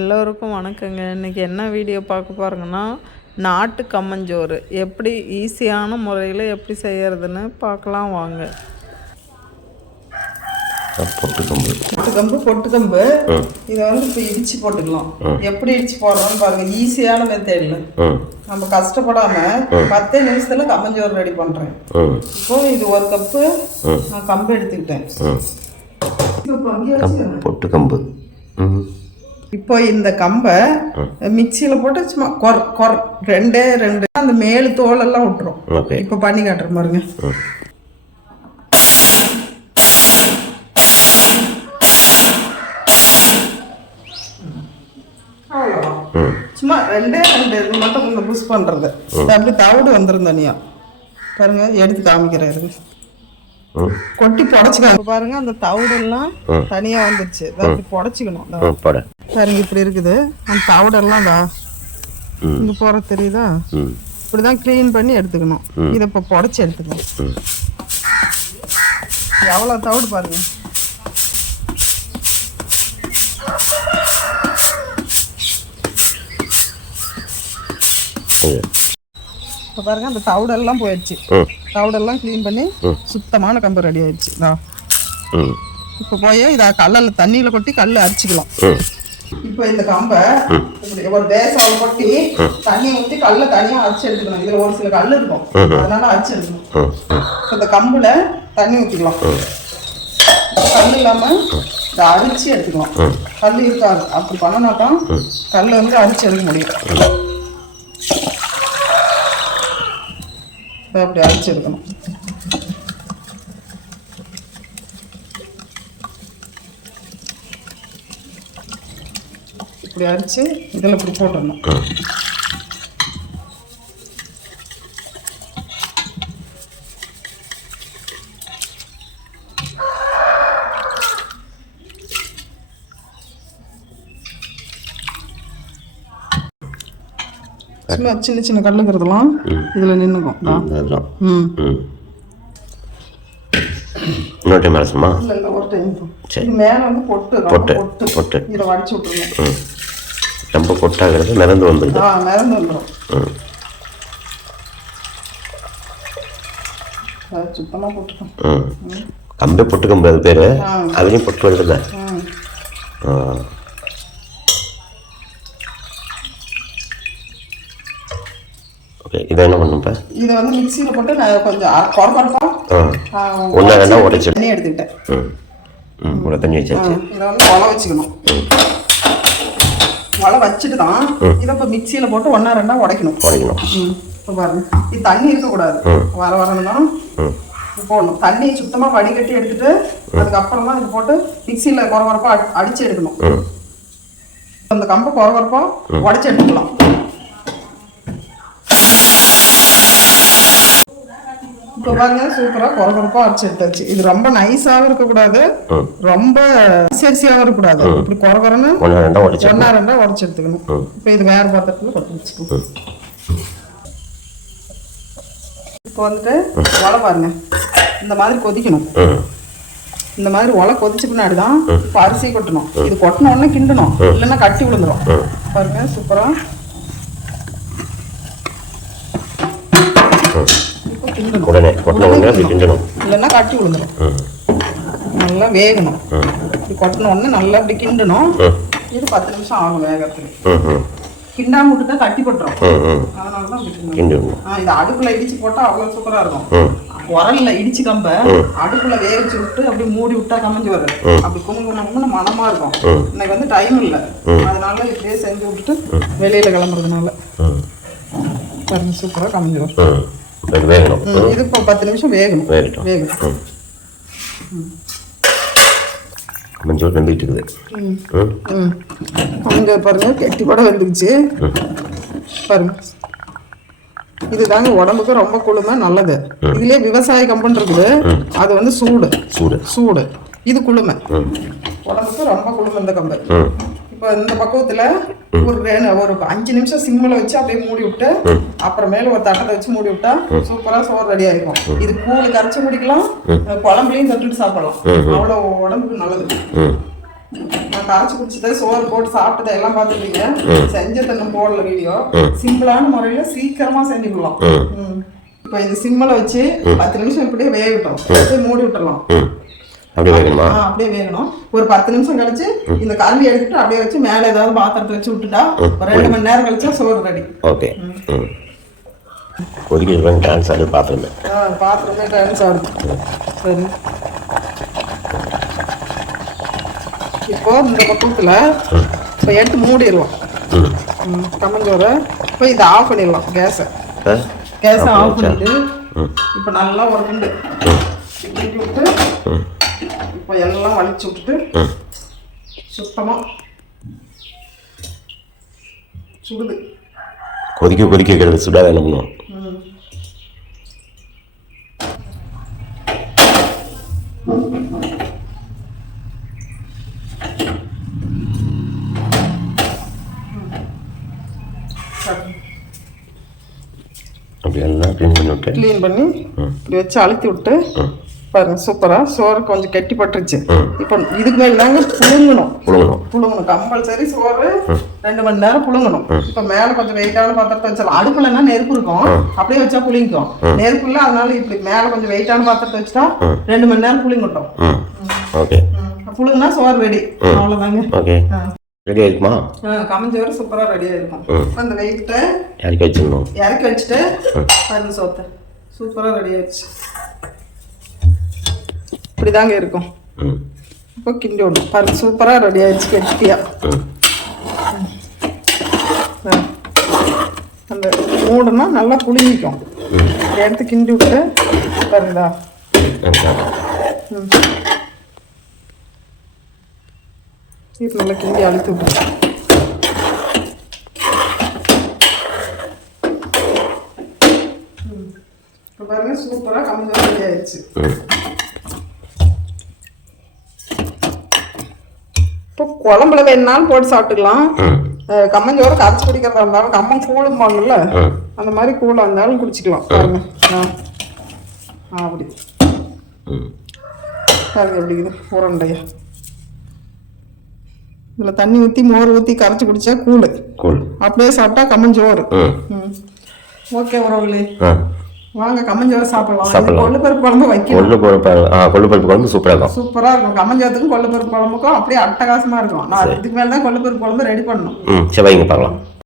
எல்லோருக்கும் வணக்கங்க. இன்றைக்கி என்ன வீடியோ பார்க்க போகிறோங்கன்னா, நாட்டு கம்மஞ்சோறு எப்படி ஈஸியான முறையில் எப்படி செய்கிறதுன்னு பார்க்கலாம் வாங்க. பொட்டுக்கம்பு இதை வந்து இப்போ இடித்து போட்டுக்கலாம். எப்படி இடித்து போடுறோன்னு பாருங்கள். ஈஸியான மெத்தடில் நம்ம கஷ்டப்படாமல் 10 நிமிஷத்தில் கம்மஞ்சோறு ரெடி பண்ணுறேன். இப்போது இது 1 கப்பு நான் கம்பு எடுத்துக்கிட்டேன். பொட்டுக்கம்பு. இப்போ இந்த கம்பை மிக்சியில் போட்டு சும்மா ரெண்டே அந்த மேலு தோலெல்லாம் விட்டுரும். இப்போ பண்ணி காட்டுறேன் பாருங்க. சும்மா ரெண்டு இது மட்டும் இந்த புஷ் பண்ணுறது. அப்படி தவிடு வந்துடும் தனியா. பாருங்க, எடுத்து காமிக்கிறேன். கொட்டி புடச்சிக்கணும். பாருங்க, அந்த தவிடெல்லாம் தனியா வந்துருச்சு. அப்படி புடச்சிக்கணும். பாருங்க, இப்படி இருக்குது. அந்த தவிடெல்லாம் இங்க போற தெரியுதா? இப்படிதான் கிளீன் பண்ணி எடுத்துக்கணும். இதை இப்ப புடச்சி எடுத்துக்கணும். எவ்வளவு தவிடு பாருங்க. இப்போ பாருங்க, அந்த தவிடெல்லாம் போயிடுச்சு. தவிடெல்லாம் கிளீன் பண்ணி சுத்தமான கம்பு ரெடி ஆயிடுச்சு. இப்போ போய் இதை கல்லில் தண்ணியில் கொட்டி கல் அரிச்சிக்கலாம். இப்போ இந்த கம்பை ஒரு தேசாவை கொட்டி தண்ணி ஊற்றி கல்லை தனியாக அரிச்சு எடுத்துக்கணும். இதில் ஒரு சில கல் இருக்கும், அதனால அரிச்சு எடுக்கணும். இந்த கம்புல தண்ணி ஊற்றிக்கலாம். கல் இல்லாமல் இதை அரிச்சு எடுத்துக்கலாம். கல் இருக்காது. அப்படி பண்ணனா தான் கல் வந்து அரிச்சு எடுக்க முடியும். அப்படி அரைச்சி எடுக்கணும். இப்படி அரைச்சி இதில் இப்படி போட்டுடணும். சும்மா சின்ன சின்ன கல்லுக்கிறதுலாம் இதில் நின்றுக்கும். இன்னொரு டைம் அரசுமா? இல்லை, ஒரு டைம். சரி, மேலே வந்து பொட்டு இதை வடிச்சு விட்டுருங்க. ரொம்ப பொட்டாகிறது மிதந்து வந்துடும். மிதந்து வந்துடும். சுத்தமாக போட்டுக்கணும். கம்பே பொட்டுக்கம்பு அது பேர். அதுலேயும் பொட்டு வருதுல்ல. இதை என்ன பண்ணும்? இதை வந்து மிக்சியில் போட்டு நான் கொஞ்சம் குறப்பா ஒன்றா ரெண்டா உடைச்சு தண்ணி எடுத்துக்கிட்டேன். இவ்வளோ தண்ணி வச்சாச்சு. இதை வந்து உலை வச்சுக்கணும். உலை வச்சுட்டு தான் இதை இப்போ மிக்சியில் போட்டு 1 2 உடைக்கணும். இப்போ பாருங்க, இது தண்ணி இருக்கக்கூடாது. வரணும் தான் போடணும். தண்ணி சுத்தமாக வடிகட்டி எடுத்துட்டு அதுக்கப்புறம் தான் இது போட்டு மிக்சியில் குறப்பா அடிச்சு எடுக்கணும். அந்த கம்பை குறப்பா உடைச்சு எடுத்துக்கலாம். இப்போ பாருங்க, சூப்பராக குறப்பாக அரைச்சி எடுத்தாச்சு. இது ரொம்ப நைஸாகவும் இருக்கக்கூடாது, ரொம்ப அரிசியாகவும் இருக்கக்கூடாது. இப்படி குறன்னு 1 2 உடச்சி எடுத்துக்கணும். இப்போ இது வேறு பாத்திரத்தில் கொட்டி வச்சுக்கணும். இப்போ வந்துட்டு உலை பாருங்க, இந்த மாதிரி கொதிக்கணும். இந்த மாதிரி உலை கொதிச்ச பின்னாடி தான் இப்போ அரிசி கொட்டணும். இது கொட்டின உடனே கிண்டணும், இல்லைன்னா கட்டி விழுந்துடும். பாருங்க, சூப்பராக இல்லைன்னா கட்டி விழுந்துடும். நல்லா வேகணும். இப்படி கொட்டின உடனே நல்லா இப்படி கிண்டணும். இது 10 நிமிஷம் ஆகும் வேகத்துக்கு. கிண்டாம விட்டுட்டா கட்டி போட்டுரும். அதனாலதான் இது அடுப்புல இடிச்சு போட்டா அவ்வளவு சூப்பரா இருக்கும். உரல்ல இடிச்சு கம்ப அடுப்புல வேக வச்சு விட்டு அப்படி மூடி விட்டா கமைஞ்சு வரும். அப்படி குங்குமம்னு மனமா இருக்கும். இன்னைக்கு வந்து டைம் இல்லை, அதனால இப்படியே செஞ்சு விட்டுட்டு வெளியில கிளம்புறதுனால பாருங்க, சூப்பரா கமைஞ்சு வரும். இது இப்போ 10 நிமிஷம் வேகணும். கம்மஞ்சோறு வெந்துட்டு இருக்குது. கம்மஞ்சோறு பாருங்க, கெட்டி கூட வெந்துக்குச்சு பாருங்க. இதுதாங்க உடம்புக்கு ரொம்ப குளுமை, நல்லது. இதுலயே விவசாய கம்பெனி இருக்குது, அது வந்து சூடு. இது குளுமை, உடம்புக்கு ரொம்ப குளுமை இந்த கம்பு. இப்போ இந்த பக்குவத்துல ஒரு 5 நிமிஷம் சிம்மில் வச்சு அப்படியே மூடி விட்டு அப்புறமேல ஒரு தட்டத்தை வச்சு மூடி விட்டா சூப்பரா சோறு ரெடி ஆகிடும். இது கூழு கரைச்சி குடிக்கலாம், குழம்புலையும் தொட்டுட்டு சாப்பிடலாம். அவ்வளோ உடம்புக்கு நல்லது. நான் கரைச்சி குடிச்சதை சோறு போட்டு சாப்பிட்டதை எல்லாம் பார்த்துருக்கீங்க. செஞ்சதை இன்னும் போடல வீடியோ. சிம்பிளான முறையில் சீக்கிரமாக செஞ்சுக்கலாம். இப்போ இந்த சிம்மில் வச்சு 10 நிமிஷம் இப்படியே வேகட்டும். அப்படியே மூடி விட்டுறலாம். அப்படியே வேகணுமா? அப்படியே வேகணும். ஒரு 10 நிமிஷம் கழிச்சு இந்த கரண்டி எடுத்துட்டு அப்படியே வச்சு மேலே ஏதாவது பாத்திரத்தை வச்சு விட்டுட்டா ஒரு 2 மணி நேரம் கழிச்சா சோறு ரெடி. ஓகே. கொதிக்க டான்ஸ் ஆடு பாத்திரமே. பாத்திரமே டான்ஸ் ஆடுது. சரி, இப்போ இந்த பக்கத்தில் இப்போ எடுத்து மூடிடலாம் கம்மஞ்சோரை. இப்போ இதை ஆஃப் பண்ணிடலாம். கேஸை ஆஃப் பண்ணிட்டு இப்போ நல்லா ஒரு குண்டு கிண்டி விட்டு இப்போ எல்லாம் வலிச்சு விட்டுட்டு சுத்தமாக சுடுது. கொதிக்க வைக்கிறது சுடாக என்ன பண்ணுவோம்? அப்படி எல்லாம் க்ளீன் பண்ணி இப்படி வச்சு அழுத்தி விட்டு பாருங்க, சூப்பரா சோறு கொஞ்சம் கெட்டி பட்டுருச்சு. இப்போ இதுக்கு மேல தாங்க புழுங்கணும் கம்பல்சரி. சோறு 2 மணி நேரம் புழுங்கணும். இப்போ மேல கொஞ்சம் வெயிட்டான பாத்திரத்தை வச்சிடலாம். அடுப்புலன்னா நெருப்பு இருக்கும், அப்படியே வச்சா புளிங்கும். நெருப்பு இல்லை, அதனால இப்படி மேல கொஞ்சம் வெயிட்டான பாத்திரத்தை வச்சுட்டா 2 மணி நேரம் புளிங்கட்டும். புழுங்கினா சோறு ரெடி. அவ்வளோதாங்க. ரெடி ஆயிருக்குமா? கம்மஞ்சோறு சூப்பரா ரெடியா இருக்கும். அந்த வெயிட்ட இறக்கி வச்சுட்டு பாருங்க, சோத்தை சூப்பரா ரெடி ஆயிடுச்சு. இப்படிதாங்க இருக்கும். இப்போ கிண்டி விடணும். பாருங்க, சூப்பரா ரெடி ஆயிடுச்சு கெட்டியா. அந்த மூடுனா நல்லா புளிக்கும். எடுத்து கிண்டி விட்டு பாருங்களா, இது நல்லா கிண்டி அழுத்தி விட்டு பாருங்க, சூப்பரா கம்மஞ்சோறு ரெடி ஆயிடுச்சு. இப்போ குழம்புல வேணுனாலும் போட்டு சாப்பிட்டுக்கலாம். கம்மஞ்சோறு கரைச்சி குடிக்கிறதா இருந்தாலும் கம்மன் கூழும்பாங்கல்ல, அந்த மாதிரி கூழாக இருந்தாலும் குடிச்சிக்கலாம். பாருங்க, அப்படி பாருங்க எப்படி இருக்குது உரண்டையா. இதில் தண்ணி ஊற்றி மோர் ஊற்றி கரைச்சி குடிச்சா கூழ், அப்படியே சாப்பிட்டா கம்மஞ்சோறு. ஓகே உறவுகளே, வாங்க கம்மஞ்சோறு சாப்பிடலாம். கொள்ளுப்பருப்பு குழம்பு வைக்கணும். கொள்ளுப்பருப்பு குழம்பு சூப்பரா இருக்கும். கம்மஞ்சோத்துக்கும் கொள்ளுப்பருப்பு குழம்புக்கும் அப்படியே அட்டகாசமா இருக்கும். நான் இதுக்கு மேல தான் கொள்ளுப்பருப்பு குழம்பு ரெடி பண்ணணும். சரி, வைங்க பார்க்கலாம்.